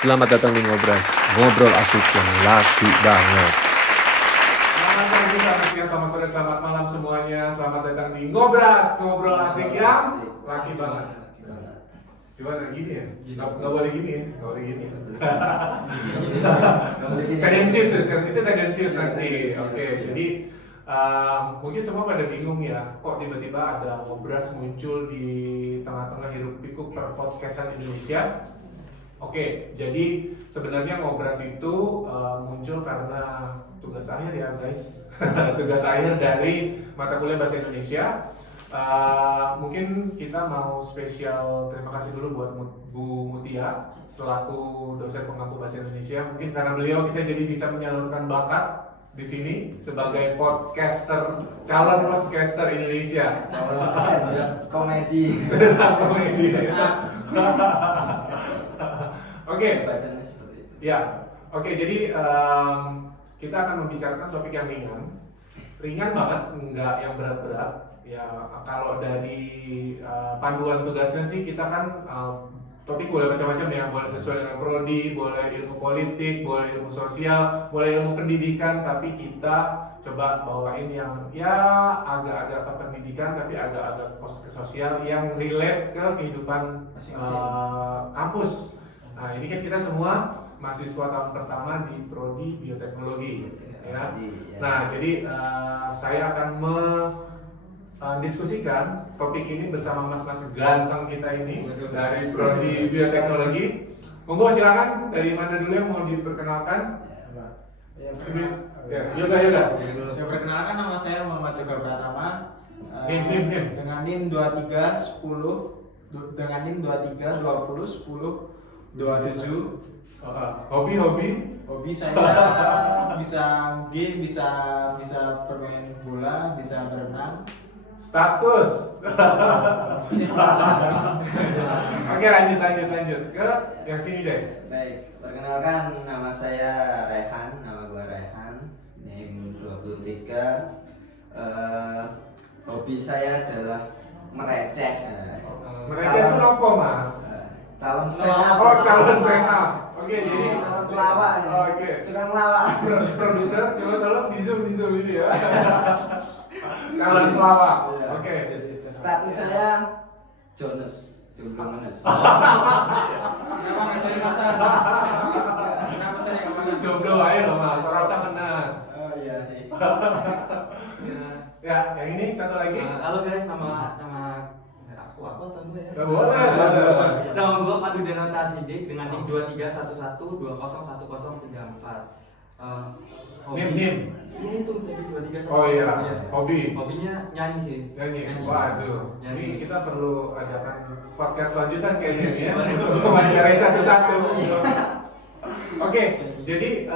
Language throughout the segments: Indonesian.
Selamat datang di Ngobras, ngobrol asik yang laki banget. Selamat pagi, selamat siang, selamat sore, selamat malam semuanya. Selamat datang di Ngobras, ngobrol asik yang laki banget. Gimana gini ya? Nggak boleh gini ya? Nggak boleh gini. Tendensius, itu tendensius nanti. Oke, jadi mungkin semua pada bingung ya, kok tiba-tiba ada Ngobras muncul di tengah-tengah hiruk pikuk perpodcastan Indonesia. Oke, jadi sebenarnya Ngobras itu muncul karena tugas akhir ya guys. Tugas akhir dari mata kuliah Bahasa Indonesia. Mungkin kita mau spesial terima kasih dulu buat Bu Mutia selaku dosen pengampu Bahasa Indonesia. Mungkin karena beliau kita jadi bisa menyalurkan bakat di sini sebagai podcaster, calon podcaster Indonesia. Komedi. Komedi. Oke. Bacanya seperti itu. Ya, oke. Jadi kita akan membicarakan topik yang ringan banget, nggak yang berat-berat. Ya, kalau dari panduan tugasnya sih kita kan topik boleh macam-macam ya, boleh sesuai dengan prodi, boleh ilmu politik, boleh ilmu sosial, boleh ilmu pendidikan. Tapi kita coba bawain yang ya agak-agak ke pendidikan, tapi agak-agak ke sosial yang relate ke kehidupan kampus. Nah, ini kan kita semua mahasiswa tahun pertama di prodi bioteknologi, ya. Nah, jadi saya akan mendiskusikan topik ini bersama mas-mas ganteng kita ini dari prodi bioteknologi. Monggo silakan, dari mana dulu yang mau diperkenalkan? Yoga. Ya, perkenalkan, nama saya Muhammad Yoga Pratama. Nim. Dengan NIM 2310 dengan NIM 232010 27. Hobi saya bisa game, bisa bermain bola, bisa berenang. Status. Oke, lanjut ke yang sini deh. Baik, perkenalkan, nama saya Rehan, nama gua Rehan, NIM 23. Hobi saya adalah mereceh. Mereceh itu apa, Mas? Calon stand up. Oh, calon stand up. Oke, jadi calon pelawak ya. Oke. Suka ngelawak. Produser, coba tolong di zoom ini ya. Calon pelawak. Iya. Oke. Status saya Jones, jomblo menes. Kenapa nggak cari pasar, Mas? Kenapa cari pasar? Jomblo aja loh, Mas. Terasa kenas. Oh iya sih. Ya, yang ini satu lagi. Halo guys, nama aku atau gue ya? Nggak boleh. Nama gue Pandu Denota Sidik dengan NIM 2311201034. Nim. Iya itu tadi 2311. Oh iya. Hobi. Hobinya nyanyi sih. Nyanyi. Waduh. Nyanyi. Ini kita perlu adakan podcast selanjutan kayaknya nih ya. Wawancarai satu-satu. Oke, jadi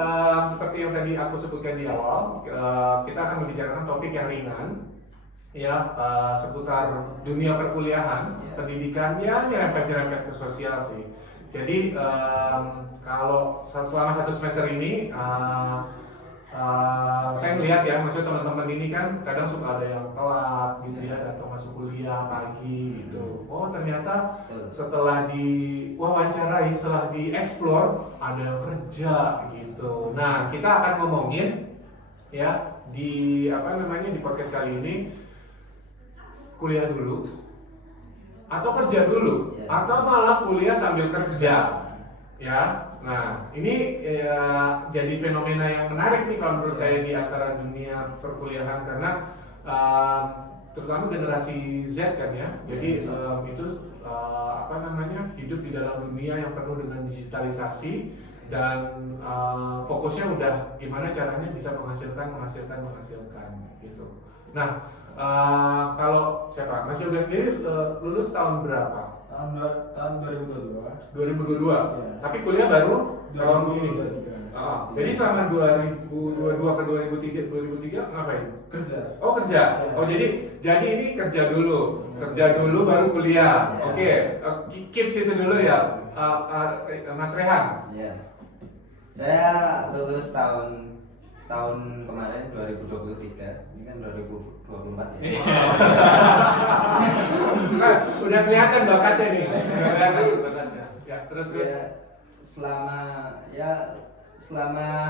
seperti yang tadi aku sebutkan di awal, kita akan membicarakan topik yang ringan, ya, seputar dunia perkuliahan, pendidikan, ya nyerempet ke sosial sih. Jadi kalau selama satu semester ini, saya melihat ya, maksudnya teman-teman ini kan kadang suka ada yang telat gitu ya, atau masuk kuliah pagi gitu. Oh ternyata setelah diwawancarai, setelah dieksplor, ada yang kerja gitu. Nah kita akan ngomongin ya di di podcast kali ini, kuliah dulu atau kerja dulu, atau malah kuliah sambil kerja, ya. Nah, ini jadi fenomena yang menarik nih kalau menurut saya di antara dunia perkuliahan, karena terutama generasi Z kan ya. Jadi itu hidup di dalam dunia yang penuh dengan digitalisasi dan fokusnya udah gimana caranya bisa menghasilkan gitu. Nah, kalau siapa? Mas Yoga sendiri lulus tahun berapa? Tahun 2022. 2022. Ya. Tapi kuliah baru tahun ini. 2023. Jadi selama 2022 ke 2003 ngapain? Kerja. Oh kerja. Ya. Oh jadi ini kerja dulu baru kuliah. Ya. Oke. Keep situ dulu ya. Mas Rehan. Iya. Saya lulus tahun kemarin 2023. Ini kan 2024 ya. Udah kelihatan bakatnya nih. Ya, terus. Ya, selama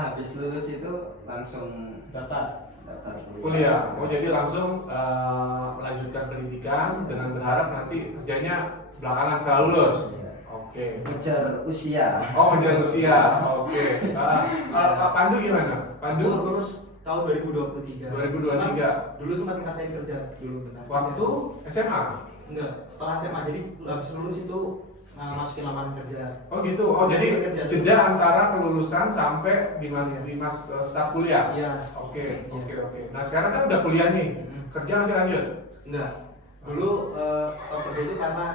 habis lulus itu langsung Daftar. Kuliah. Oh jadi langsung melanjutkan pendidikan dengan berharap nanti kerjanya belakangan setelah lulus. Iya. Oke. ngejar usia. Oh menjelang usia. Oke. Pak Pandu gimana? Pandu Pandu lulus tahun 2023. 2023. Cuman dulu sempat ngerasain kerja dulu bentar. Waktu SMA. Enggak, setelah SMA. Jadi habis lulus itu masukin lamaran kerja. Oh gitu. Oh jadi jeda antara kelulusan sampai di staf kuliah. Iya. Oke. Nah sekarang kan udah kuliah nih. Kerja masih lanjut? Enggak. Dulu stop kerja itu karena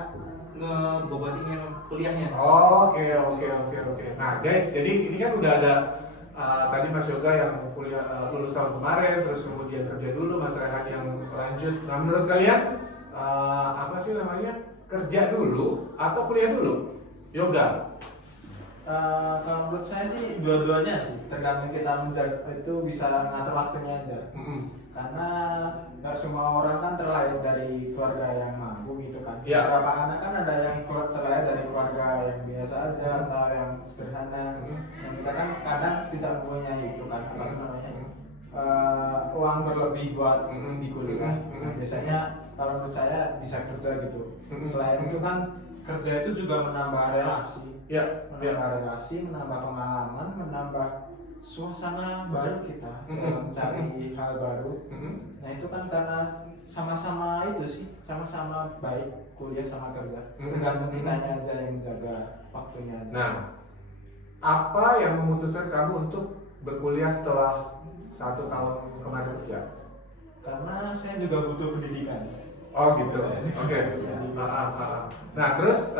ngebobotin kuliahnya. Oke. Nah guys, jadi ini kan udah ada tadi Mas Yoga yang kuliah lulus tahun kemarin, terus kemudian kerja dulu, Mas Rehan yang lanjut. Nah menurut kalian apa sih namanya? Kerja dulu atau kuliah dulu? Yoga? Kalau menurut saya sih dua-duanya sih, tergantung kita menjaga itu bisa ngatur waktunya aja. Karena nggak semua orang kan terlahir dari keluarga yang mampu gitu kan. Ya. Beberapa anak kan ada yang terlahir dari keluarga yang biasa aja atau yang sederhana. Yang kita kan kadang tidak mempunyai itu kan, apa namanya, uang berlebih buat di kuliah. Nah, biasanya kalau menurut saya bisa kerja gitu. Selain itu kan kerja itu juga menambah relasi. Menambah relasi, menambah pengalaman, menambah suasana baru kita dalam mencari hal baru. Nah itu kan karena sama-sama itu sih, sama-sama baik kuliah sama kerja. Tergantung kitanya aja yang menjaga waktunya aja. Nah, apa yang memutuskan kamu untuk berkuliah setelah 1 tahun kemarin kerja? Karena saya juga butuh pendidikan. Oh gitu. Oke. Nah terus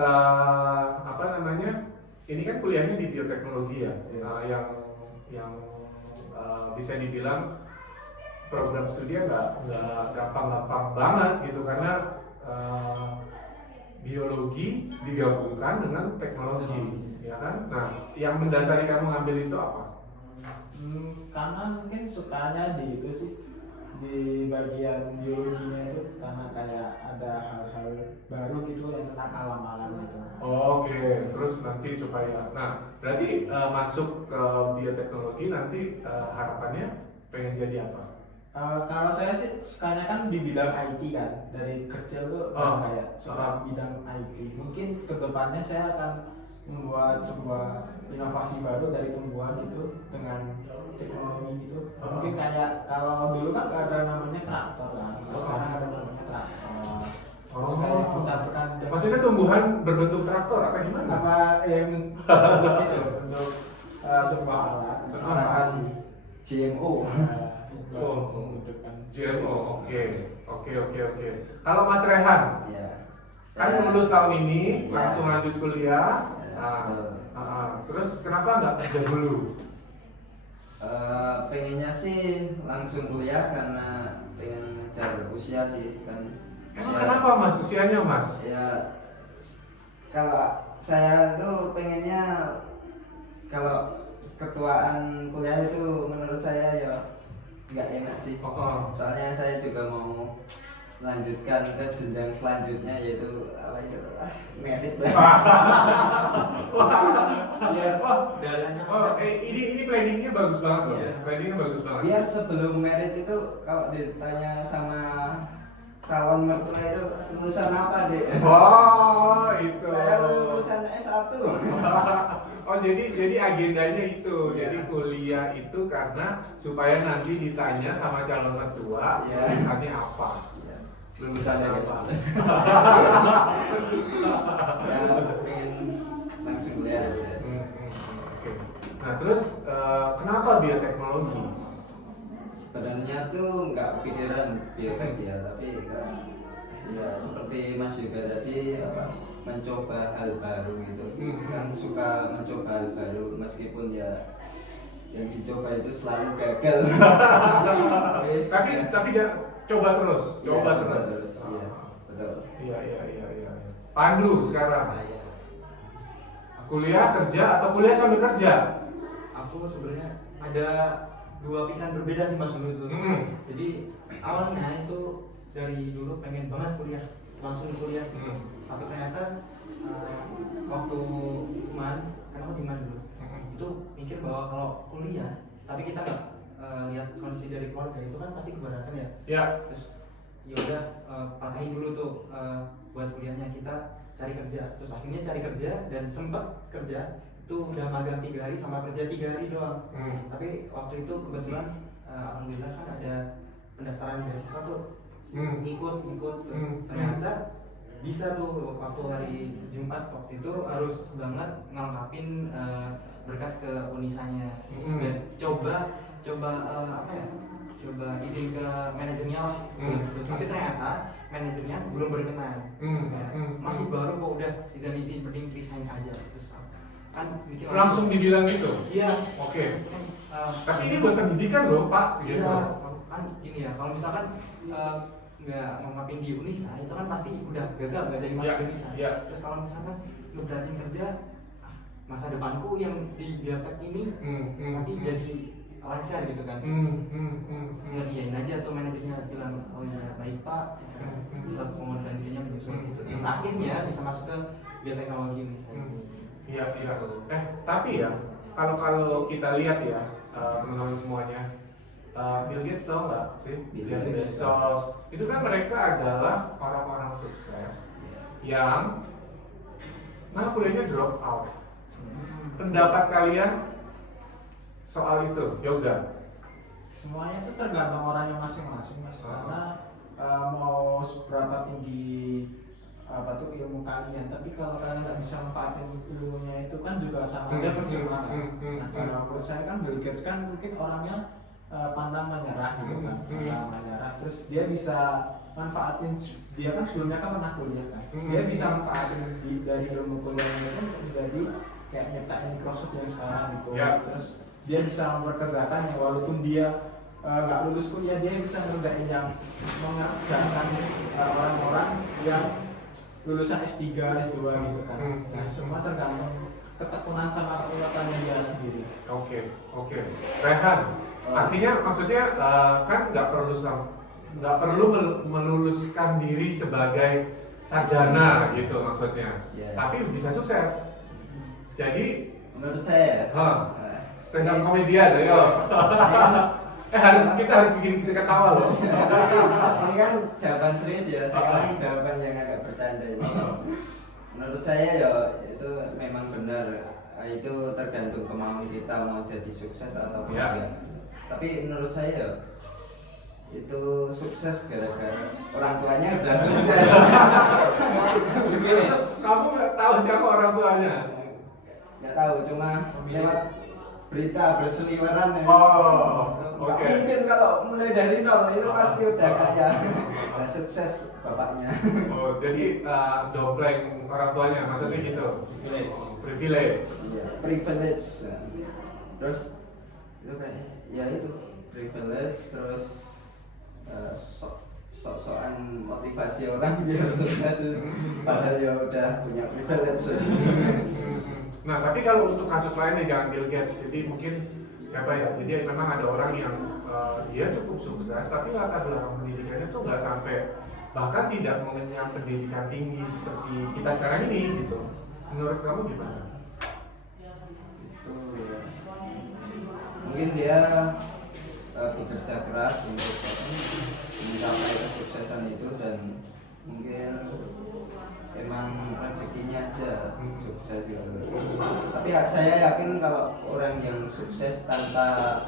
apa namanya? Ini kan kuliahnya di bioteknologi ya, yang bisa dibilang program studi nggak gampang-gampang banget gitu karena biologi digabungkan dengan teknologi, ya kan? Nah, yang mendasari kamu ngambil itu apa? Karena mungkin sukanya di itu sih, di bagian biologinya itu karena kayak ada hal-hal baru gitu yang tentang alam-alam gitu. Oke, terus nanti supaya, nah berarti masuk ke bioteknologi nanti harapannya pengen jadi apa? Kalau saya sih sukanya kan di bidang IT kan, dari kecil tuh kayak suka bidang IT. Mungkin kedepannya saya akan membuat sebuah inovasi baru dari tumbuhan itu dengan teknologi gitu. Mungkin kayak kalau dulu kan gak ada namanya traktor kan, sekarang ada namanya traktor. Terus kayak mencampurkan. Maksudnya tumbuhan berbentuk traktor apa gimana? Apa yang bentuk sebuah alat, Transplantasi GMO. membentukkan GMO, oke. Kalau Mas Rehan, Ya. kan lulus tahun ini langsung lanjut kuliah. Betul. Terus kenapa nggak kerja dulu? Pengennya sih langsung kuliah karena pengen ngejar usia sih kan. Emang kenapa Mas usianya Mas? Ya kalau saya tuh pengennya kalau ketuaan kuliah itu menurut saya ya nggak enak sih. Soalnya saya juga mau lanjutkan ke jenjang selanjutnya yaitu apa itu merit. Ini planningnya bagus banget loh. Iya. Planningnya bagus banget. Biar sebelum merit itu kalau ditanya sama calon mertua itu lulusan apa dek? Oh itu. Saya lulusan S1. Oh jadi agendanya itu. Iya. Jadi kuliah itu karena supaya nanti ditanya sama calon mertua Iya. lulusannya apa. Iya. Lulusannya apa? Ya pengen langsung kuliah aja. Oke. Nah terus kenapa bioteknologi? Sebenarnya tuh nggak pikiran biotek ya, tapi kan ya seperti Mas juga tadi apa mencoba hal baru gitu. Kan suka mencoba hal baru meskipun ya yang dicoba itu selalu gagal. Tapi jangan coba terus, coba Iya, terus. Iya, betul. Iya. Pandu sekarang. Kuliah kerja atau kuliah sambil kerja? Aku sebenarnya ada dua pikiran berbeda sih Mas dulu itu. Jadi awalnya itu dari dulu pengen banget kuliah, langsung kuliah. Tapi ternyata waktu kemarin kenapa di mana dulu? Itu mikir bahwa kalau kuliah tapi kita nggak lihat kondisi dari keluarga itu kan pasti keberatan ya. Ya. Terus ya udah patahin dulu tuh buat kuliahnya, kita cari kerja. Terus akhirnya cari kerja dan sempet kerja itu udah magang 3 hari sama kerja 3 hari doang. Tapi waktu itu kebetulan alhamdulillah kan ada pendaftaran beasiswa tuh, ngikut terus ternyata bisa tuh waktu hari Jumat waktu itu harus banget ngelengkapin berkas ke Unisanya dan coba apa ya, coba izin ke manajernya lah gitu. Tapi ternyata manajernya belum berkenan. Masih baru kok udah izin mending resign aja. Terus kan mikir Langsung dibilang gitu? Iya. Oke. Kan, Tapi ini buat pendidikan loh Pak, gitu. iya, kan gini ya, kalau misalkan nggak ngomongin di Unisa itu kan pasti udah gagal, nggak jadi masuk Unisa. Terus kalau misalkan ngeberatin kerja, masa depanku yang di biotech ini nanti jadi lancar gitu kan. Terus ya iyain aja tuh manajernya bilang, oh iya baik Pak, setelah pengunduran dirinya menyusul gitu. Terus akhirnya bisa masuk ke bioteknologi Unisa ini. Iya. Tapi ya kalau kita lihat ya teman-teman semuanya, Bill Gates tahu nggak sih? Jeff Bezos itu kan mereka adalah orang-orang sukses yang mana kuliahnya drop out. Pendapat kalian soal itu, Yoga? Semuanya itu tergantung orangnya masing-masing mas, karena mau seberapa tinggi ilmu kalian, tapi kalau kalian nggak bisa manfaatin ilmunya itu kan juga sama aja percuma kan. Nah kalau menurut saya kan Bill Gates kan mungkin orangnya pantang menyerah gitu kan, pantang menyerah, terus dia bisa manfaatin, dia kan sebelumnya kan pernah kuliah kan, dia bisa manfaatin dari ilmu kuliahnya itu untuk menjadi kayak nyiptain Microsoft yang sekarang gitu. Terus dia bisa memperkerjakan yang walaupun dia nggak lulus kuliah, dia bisa ngerjain yang mengerjakan orang-orang yang lulusan S3, S2 gitu kan. Nah semua tergantung ketekunan sama kekuatannya dia sendiri. Oke. Rehan, artinya maksudnya kan nggak perlu meluluskan diri sebagai sarjana gitu maksudnya, tapi bisa sukses. Jadi menurut saya stand up komedian ya. Kita harus bikin kita ketawa loh. ini kan jawaban serius ya, sekarang jawaban yang agak bercanda ini. Menurut saya ya itu memang benar, itu tergantung kemauan kita mau jadi sukses atau enggak. Tapi menurut saya ya itu sukses gara-gara orang tuanya udah sukses. Kamu nggak tahu siapa orang tuanya? Nggak tahu, cuma lewat berita berseliweran ya. Oke. Mungkin kalau mulai dari nol itu pasti udah kaya, udah sukses bapaknya. Jadi dompleng orang tuanya, maksudnya gitu. Privilege. Iya, privilege. Terus itu kayak ya itu privilege, terus sok-sokan motivasi orang biar sukses, padahal ya udah punya privilege. Nah, tapi kalau untuk kasus lainnya jangan Bill Gates, jadi mungkin siapa ya? Jadi memang ada orang yang dia cukup sukses, tapi latar belakang pendidikannya tuh nggak sampai, bahkan tidak mengenyam pendidikan tinggi seperti kita sekarang ini gitu. Menurut kamu gimana? Itu ya. Mungkin dia bekerja keras untuk mencapai kesuksesan itu, dan mungkin emang rezekinya aja sukses gitu. Tapi saya yakin kalau orang yang sukses tanpa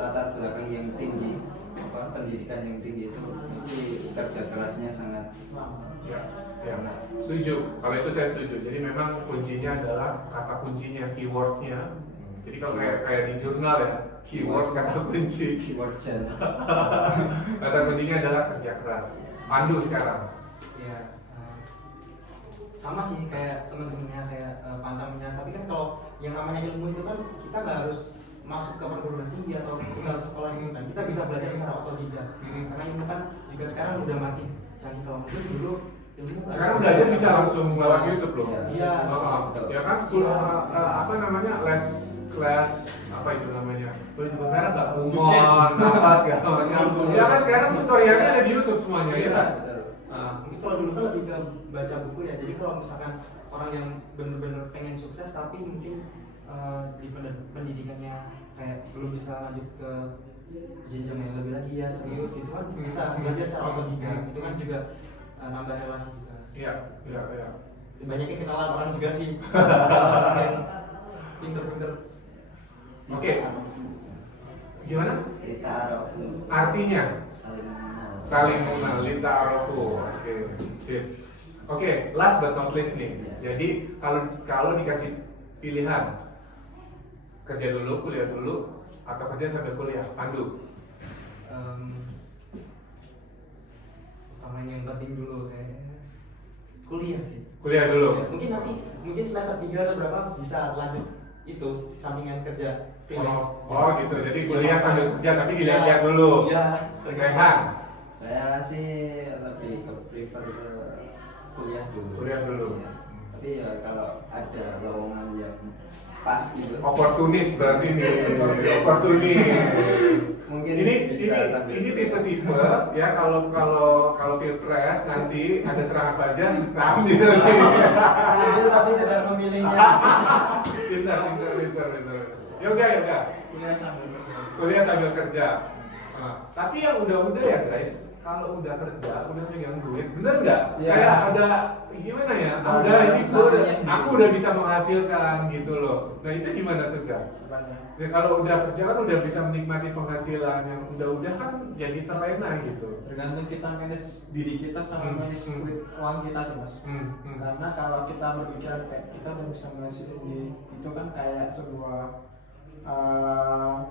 latar belakang yang tinggi, pendidikan yang tinggi itu mesti kerja kerasnya sangat. Ya, setuju. Kalau itu saya setuju. Jadi memang kuncinya adalah kata kuncinya, keywordnya. Jadi kalau kayak di jurnal ya, keyword kata kunci. Keyword gen. Kata kuncinya adalah kerja keras. Pandu sekarang. Ya, sama sih kayak temen-temennya, kayak pantangnya. Tapi kan kalau yang namanya ilmu itu kan kita nggak harus masuk ke perguruan tinggi atau kita harus sekolah gitu kan. Kita bisa belajar secara otodidak. Karena ilmu kan juga sekarang udah makin canggih. Kalau mungkin dulu ilmu Sekarang belajar bisa langsung lewat YouTube loh. Iya. Ya kan, apa namanya, kelas apa itu namanya? Boleh juga merah nggak? Umon, apa segala macam. Ya kan sekarang tutorialnya ada di YouTube semuanya ya kan? Mungkin kalau dulu kan lebih ke baca buku ya. Jadi kalau misalkan orang yang benar-benar pengen sukses tapi mungkin di pendidikannya kayak belum bisa lanjut ke jenjang yang lebih lagi ya serius gitu kan bisa belajar secara otodidak itu kan juga nambah relasi juga. Iya. Banyakin kenalan orang juga sih. Orang yang pinter-pinter. Oke. Gimana? Lita'arofu. Artinya Saling mengenal. saling mengenal, lita'arofu. Oke, sip. Oke, last but not least nih. Jadi kalau dikasih pilihan kerja dulu, kuliah dulu, atau kerja sambil kuliah, Pandu. Utamain yang penting dulu kayak kuliah sih. Kuliah dulu. Ya, mungkin semester 3 atau berapa bisa lanjut itu sampingan kerja freelance. Oh gitu. Jadi kuliah sambil kerja tapi dilihat-lihat dulu. Iya. Rehan. Saya sih lebih prefer ke kuliah dulu. Kuliah dulu. Iya. Tapi ya kalau ada lowongan yang pas gitu. Oportunis berarti nih. Oportunis. Mungkin ini bisa sambil tipe-tipe ya kalau pilpres nanti ada serangan fajar ambil nih. ambil tapi tidak memilihnya. Pintar. Yoga. Kuliah sambil kerja. Nah, tapi yang udah ya guys, kalau udah kerja, udah megang duit, bener nggak? Iya. Kayak ada gimana ya? Ada Ini hasilnya sendiri. aku udah bisa menghasilkan gitu loh. Nah itu gimana tuh Kak? Ya, kalau udah kerja kan udah bisa menikmati penghasilan yang udah kan jadi terlena gitu. Tergantung kita manage diri kita sama manage uang kita sih mas. Karena kalau kita berpikiran kayak kita udah bisa menghasilkan diri, itu kan kayak sebuah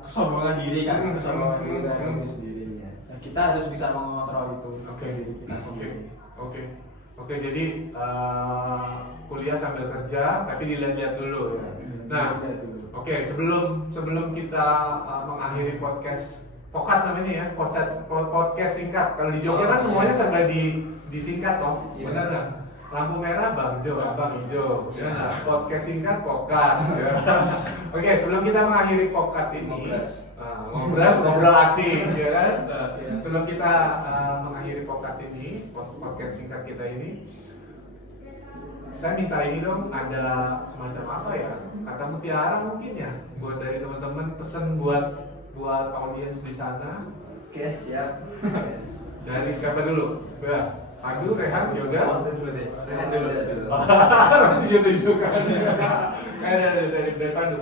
kesombongan diri kan, kesombongan diri dari diri sendiri. Nah, kita harus bisa mengontrol itu diri kita sendiri. Oke, jadi kuliah sambil kerja tapi dilihat-lihat dulu ya. Nah, oke, sebelum kita mengakhiri podcast Pokat namanya ya, podcast singkat. Kalau di Jogja kan semuanya serba disingkat toh, benar nggak? Lampu merah Bang Jo, Bang Ijo. Ya, podcast singkat Pokat. Ya. Oke, sebelum kita mengakhiri Pokat ini, ngobrol asik, ya kan? Sebelum kita mengakhiri Pokat ini, podcast singkat kita ini, saya minta ini dong, ada semacam apa ya? Kata mutiara mungkin ya, buat dari teman-teman pesan buat audiens di sana. Oke, siap. Dari siapa dulu? Bebas. Pandu, Rehan, Yoga. Rehan dulu. Nanti tunjukkan. Dari Pandu.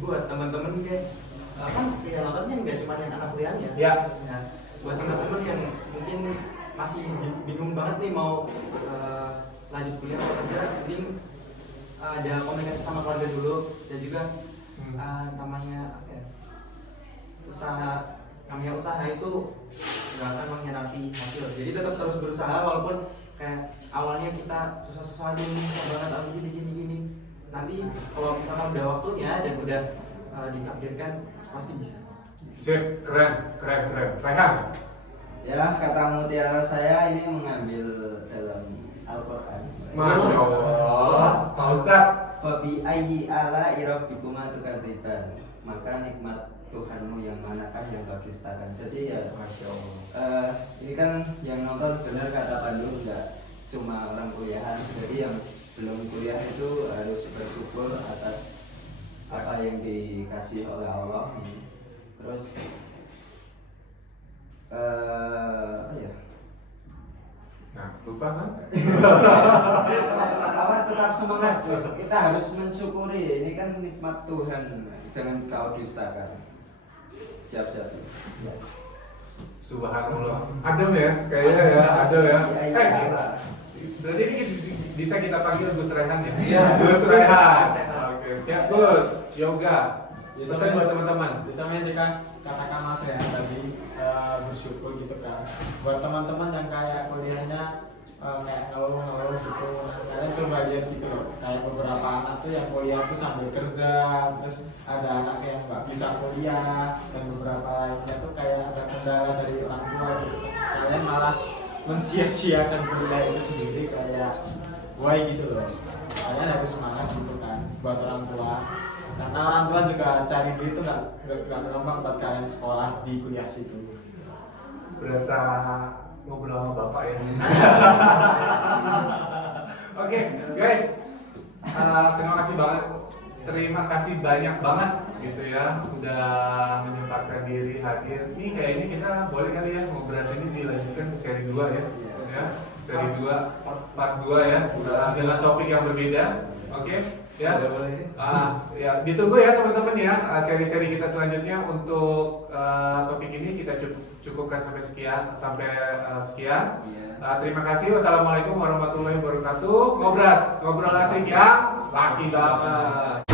Buat teman-teman kayak kan yang nontonnya nggak cuma yang anak kuliahnya. Ya. Nah, buat teman-teman yang mungkin masih bingung banget nih mau lanjut kuliah atau kerja, mending ada komunikasi sama keluarga dulu dan juga namanya usaha itu nggak akan mengkhianati hasil. Jadi tetap terus berusaha walaupun kayak awalnya kita susah-susah dulu banget gini. Nanti kalau misalnya udah waktunya dan udah ditakdirkan pasti bisa. Sip, keren. Rehan. Ya, kata mutiara saya ini mengambil dalam Al-Quran. Masya Allah. Pak Ustadz. Fabi ayyi ala rabbikuma tukadziban. Maka nikmat Tuhanmu yang manakah yang kau dustakan. Jadi ya, Masya Allah. ini kan yang nonton benar kata Pandu, nggak cuma orang kuliahan. Jadi yang belum kuliah itu harus bersyukur atas apa yang dikasih oleh Allah. Terus apa ya? Nah, lupa kan? Tetap semangat. Kita harus mensyukuri. Ini kan nikmat Tuhan. Jangan kau dustakan. Siap. Subhanallah. Adem ya, kayaknya ya, adem ya. Berarti ini bisa kita panggil Gus Rehan ya? Iya, Gus Rehan. Oke, siap Gus. Yoga. Pesan buat teman-teman. Bisa katakan mas ya tadi bersyukur gitu kan. Buat teman-teman yang kayak kuliahnya kayak ngeluh gitu, kalian coba lihat gitu loh. Kayak beberapa anak tuh yang kuliah tuh sambil kerja, terus ada anak yang nggak bisa kuliah, dan beberapa lainnya tuh kayak ada kendala dari orang tua gitu. Kalian malah mensia-siakan kuliah itu sendiri kayak why gitu loh. Kalian harus semangat gitu kan buat orang tua. Karena orang tua juga cari duit itu nggak gampang buat kalian sekolah di kuliah situ. Berasa ngobrol sama bapak ya. Oke, guys. Terima kasih banyak banget gitu ya sudah menyempatkan diri hadir. Ini kayaknya kita boleh kali ya ngobrol ini dilanjutkan ke seri 2 ya. Ya, seri 2 part 2 ya. Dengan topik yang berbeda. Oke. Ya. Ya, ditunggu ya teman-teman ya. Seri-seri kita selanjutnya untuk topik ini kita cukupkan sampai sekian. Terima kasih. Wassalamualaikum warahmatullahi wabarakatuh. Ngobrol asik ya. Laki banget.